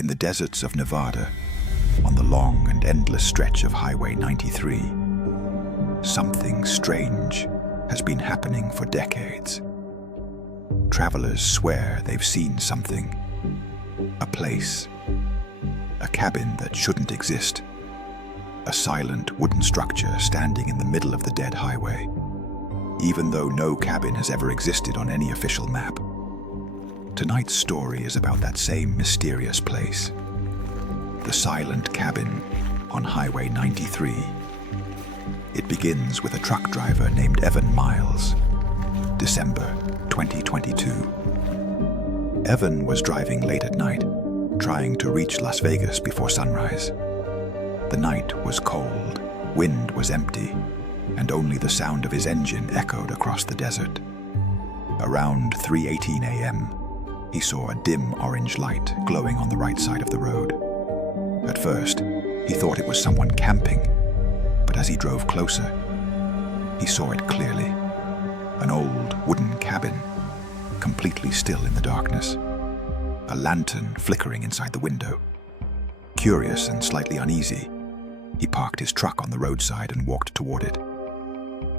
In the deserts of Nevada, on the long and endless stretch of Highway 93, something strange has been happening for decades. Travelers swear they've seen something. A place. A cabin that shouldn't exist. A silent wooden structure standing in the middle of the dead highway, even though no cabin has ever existed on any official map. Tonight's story is about that same mysterious place. The silent cabin on Highway 93. It begins with a truck driver named Evan Miles. December 2022. Evan was driving late at night, trying to reach Las Vegas before sunrise. The night was cold, wind was empty, and only the sound of his engine echoed across the desert. Around 3:18 a.m., he saw a dim orange light glowing on the right side of the road. At first, he thought it was someone camping, but as he drove closer, he saw it clearly. An old wooden cabin, completely still in the darkness. A lantern flickering inside the window. Curious and slightly uneasy, he parked his truck on the roadside and walked toward it.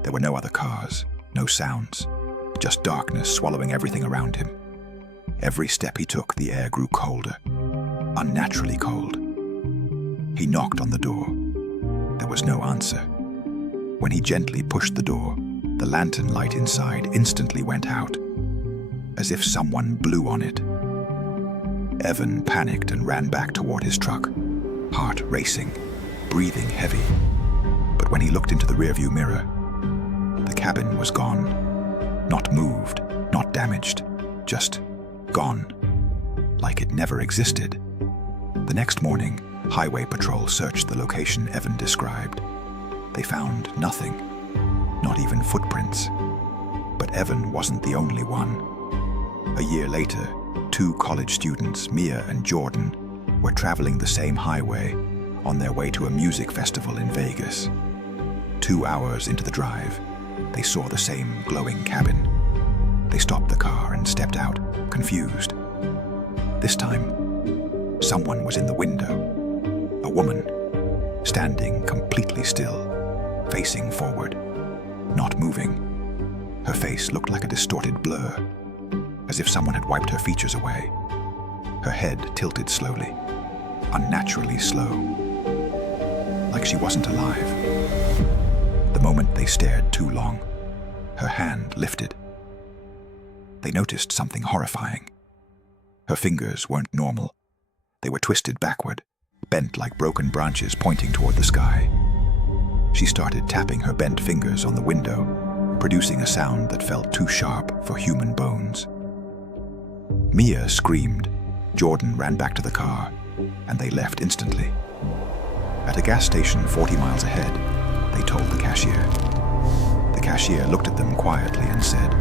There were no other cars, no sounds, just darkness swallowing everything around him. Every step he took, the air grew colder, unnaturally cold. He knocked on the door. There was no answer. When he gently pushed the door, the lantern light inside instantly went out, as if someone blew on it. Evan panicked and ran back toward his truck, heart racing, breathing heavy. But when he looked into the rearview mirror, the cabin was gone. Not moved, not damaged, just gone, like it never existed. The next morning, Highway Patrol searched the location Evan described. They found nothing, not even footprints. But Evan wasn't the only one. A year later, two college students, Mia and Jordan, were traveling the same highway on their way to a music festival in Vegas. 2 hours into the drive, they saw the same glowing cabin. They stopped the car and stepped out, confused. This time, someone was in the window. A woman, standing completely still, facing forward, not moving. Her face looked like a distorted blur, as if someone had wiped her features away. Her head tilted slowly, unnaturally slow, like she wasn't alive. The moment they stared too long, her hand lifted. They noticed something horrifying. Her fingers weren't normal. They were twisted backward, bent like broken branches pointing toward the sky. She started tapping her bent fingers on the window, producing a sound that felt too sharp for human bones. Mia screamed. Jordan ran back to the car, and they left instantly. At a gas station 40 miles ahead, they told the cashier. The cashier looked at them quietly and said,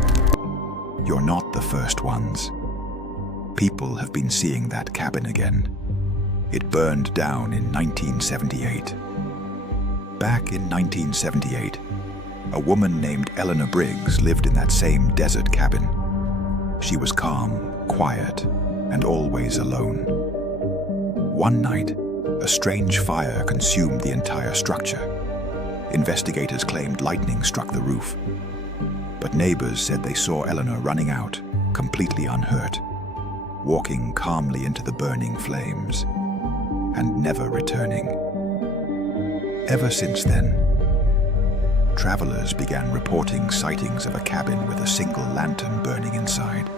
"You're not the first ones. People have been seeing that cabin again. It burned down in 1978. Back in 1978, a woman named Eleanor Briggs lived in that same desert cabin. She was calm, quiet, and always alone. One night, a strange fire consumed the entire structure. Investigators claimed lightning struck the roof. But neighbors said they saw Eleanor running out, completely unhurt, walking calmly into the burning flames, and never returning. Ever since then, travelers began reporting sightings of a cabin with a single lantern burning inside,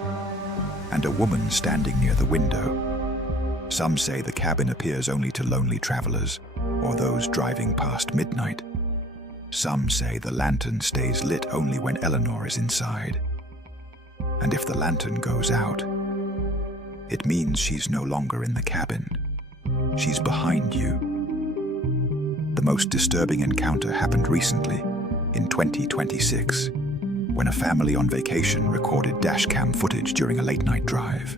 and a woman standing near the window. Some say the cabin appears only to lonely travelers or those driving past midnight. Some say the lantern stays lit only when Eleanor is inside. And if the lantern goes out, it means she's no longer in the cabin. She's behind you. The most disturbing encounter happened recently, in 2026, when a family on vacation recorded dashcam footage during a late-night drive.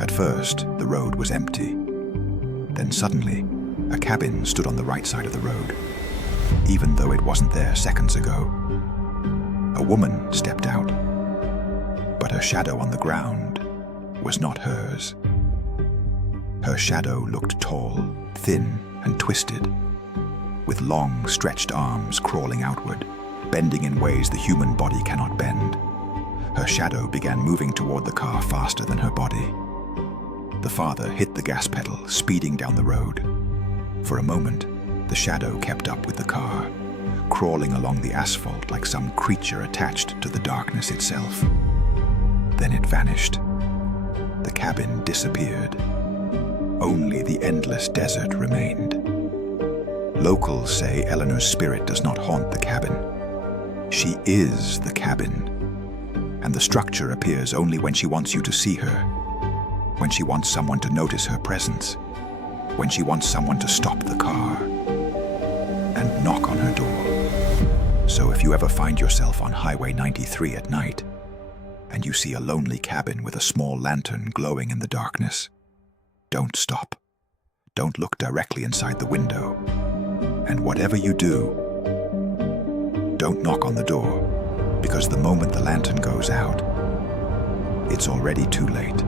At first, the road was empty. Then suddenly, a cabin stood on the right side of the road, even though it wasn't there seconds ago. A woman stepped out, but her shadow on the ground was not hers. Her shadow looked tall, thin, and twisted, with long, stretched arms crawling outward, bending in ways the human body cannot bend. Her shadow began moving toward the car faster than her body. The father hit the gas pedal, speeding down the road. For a moment, the shadow kept up with the car, crawling along the asphalt like some creature attached to the darkness itself. Then it vanished. The cabin disappeared. Only the endless desert remained. Locals say Eleanor's spirit does not haunt the cabin. She is the cabin. And the structure appears only when she wants you to see her, when she wants someone to notice her presence, when she wants someone to stop the car and knock on her door. So if you ever find yourself on Highway 93 at night, and you see a lonely cabin with a small lantern glowing in the darkness, don't stop. Don't look directly inside the window. And whatever you do, don't knock on the door, because the moment the lantern goes out, it's already too late.